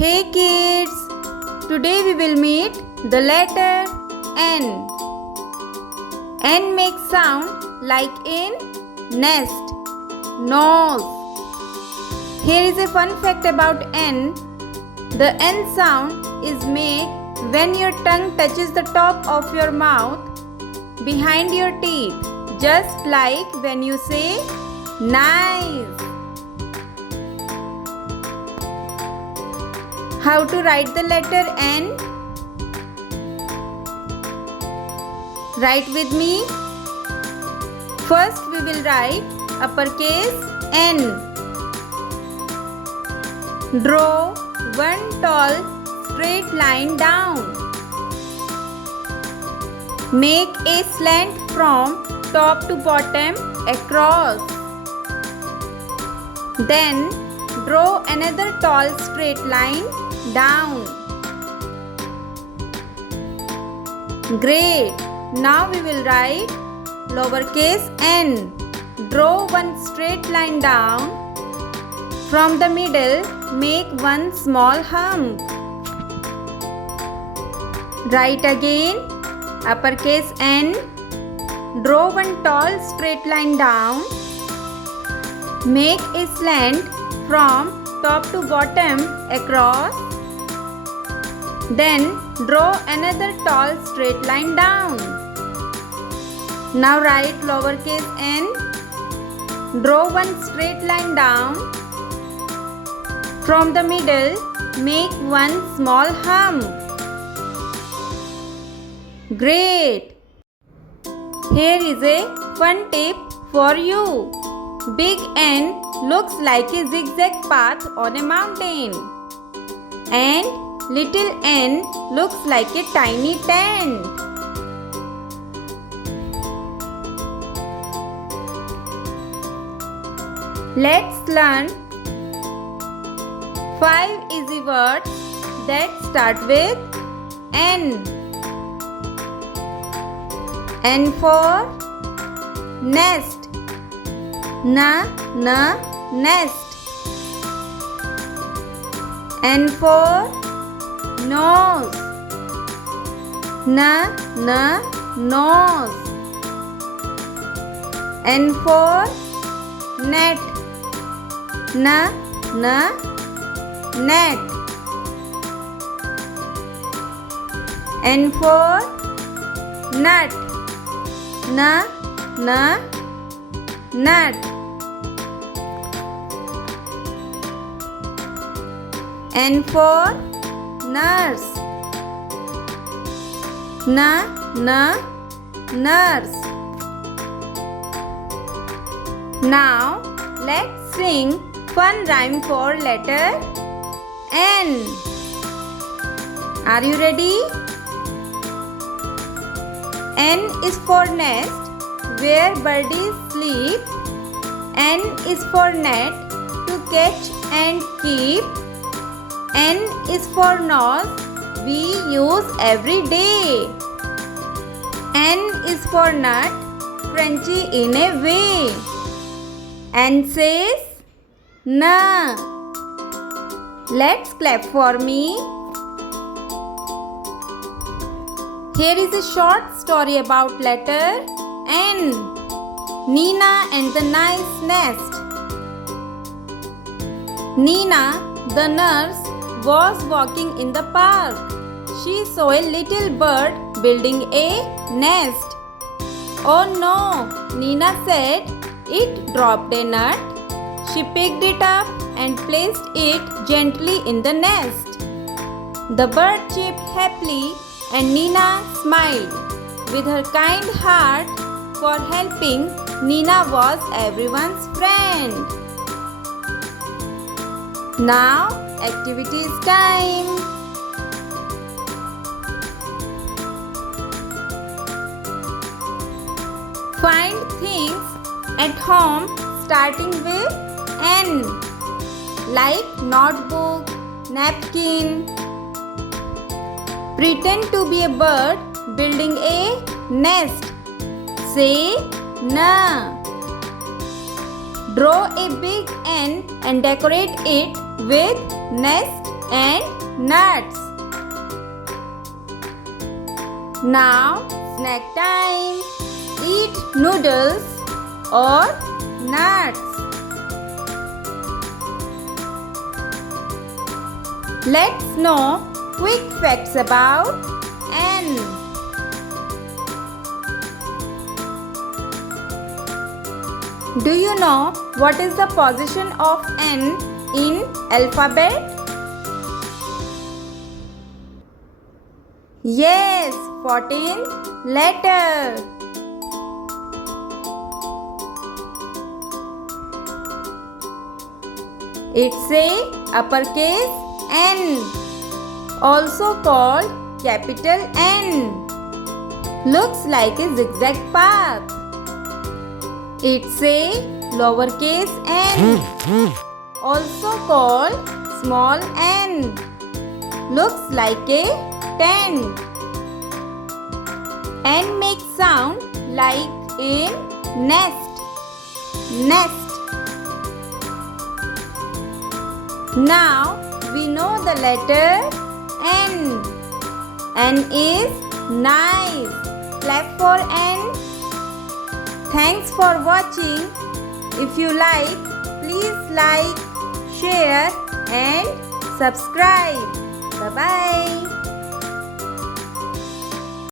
Hey kids, today we will meet the letter N. N makes sound like in nest, nose. Here is a fun fact about N. The N sound is made when your tongue touches the top of your mouth behind your teeth, just like when you say nice. How to write the letter N? Write with me. First we will write uppercase N. Draw one tall straight line down. Make a slant from top to bottom across. Then draw another tall straight line down. Great! Now we will write lowercase n. Draw one straight line down. From the middle, make one small hump. Write again uppercase N. Draw one tall straight line down. Make a slant from top to bottom across. Then draw another tall straight line down. Now write lowercase n. Draw one straight line down. From the middle, make one small hump. Great! Here is a fun tip for you. Big N looks like a zigzag path on a mountain. And little n looks like a tiny tent. Let's learn 5 easy words that start with N. N for nest. Nest. N for nose. Nose. N for net. Net. N for nut. Nut. N for nurse. Nurse. Now let's sing fun rhyme for letter N. Are you ready? N is for nest, where birdies sleep. N is for net, to catch and keep. N is for nose, we use every day. N is for nut, crunchy in a way. N says na. Let's clap for me. Here is a short story about letter N. Nina and the nice nest. Nina, the nurse, was walking in the park. She saw a little bird building a nest. Oh no, Nina said. It dropped a nut. She picked it up and placed it gently in the nest. The bird chirped happily and Nina smiled. With her kind heart for helping, Nina was everyone's friend. Now, activities time. Find things at home starting with N, like notebook, napkin. Pretend to be a bird building a nest. Say na. Draw a big N and decorate it with nest and nuts. Now snack time. Eat noodles or nuts. Let's know quick facts about N. Do you know what is the position of N in alphabet? Yes, 14th letter. It's a uppercase N, also called capital N. Looks like a zigzag path. It's a lowercase n, also called small n. Looks like a tent. N makes sound like a nest. Nest. Now we know the letter N. N is nice. Clap for N. Thanks for watching. If you like, please like, share and subscribe. Bye-bye.